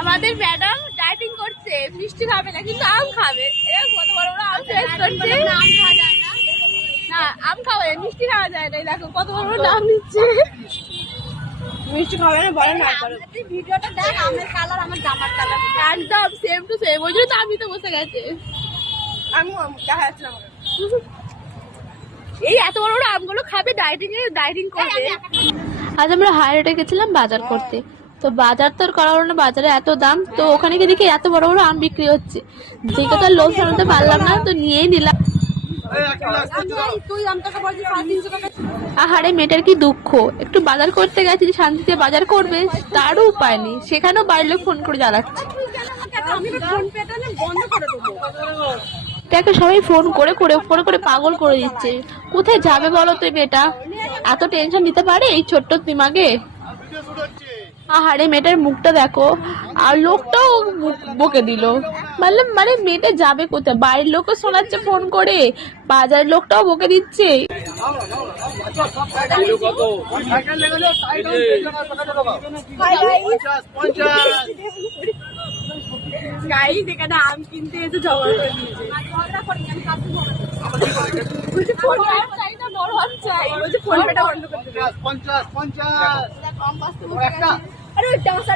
আমাদের madam dieting করছে, মিষ্টি খাবে না কিন্তু আম খাবে। এরকম কত বড় বড় আম শেষ করছে। আম খাওয়া যায় না, না আম খাওয়া যায়, মিষ্টি খাওয়া যায় না। দেখো কত বড় বড় আম নিচ্ছে। মিষ্টি খাবে না বলে না করে। ভিডিওটা দেখ, আমের কালার আমার জামার কালার একদম সেম টু সেম। ওই জন্য তো আমি তো বসে গেছে। আমি দেখা যাচ্ছে না এই এত বড় বড় আমগুলো খাবে, ডায়েটিং করবে। আজ আমরা হাইরোডে গেছিলাম বাজার করতে। তো বাজার তো আর করা হলো না, বাজারে এত দাম। তো ওখানে গিয়ে দেখি এত বড় বড় আম বিক্রি হচ্ছে, দেখে তো আর লোভ সামলাতে পারলাম না, তো নিয়েই নিলাম। আহারে মেয়েটার কি দুঃখ, একটু বাজার করতে গেছি, শান্তিতে বাজার করবে তারও উপায় নেই, সেখানেও বাড়ির লোক ফোন করে জ্বালাচ্ছে। তাকে সবাই ফোন করে করে পাগল করে দিচ্ছে। কোথায় যাবে বলো তো মেয়েটা, এত টেনশন নিতে পারে এই ছোট্ট দিমাগে। আহারে মেয়েটার মুখটা দেখো, আর লোকটাও বকে দিল। মানে মেয়েটা যাবে কোথায়, বাড়ির লোকও শোনাচ্ছে ফোন করে, বাজারের লোকটাও বকে দিচ্ছে। এখানে আম কিনতে এসে ঝগড়া করে দিয়েছে।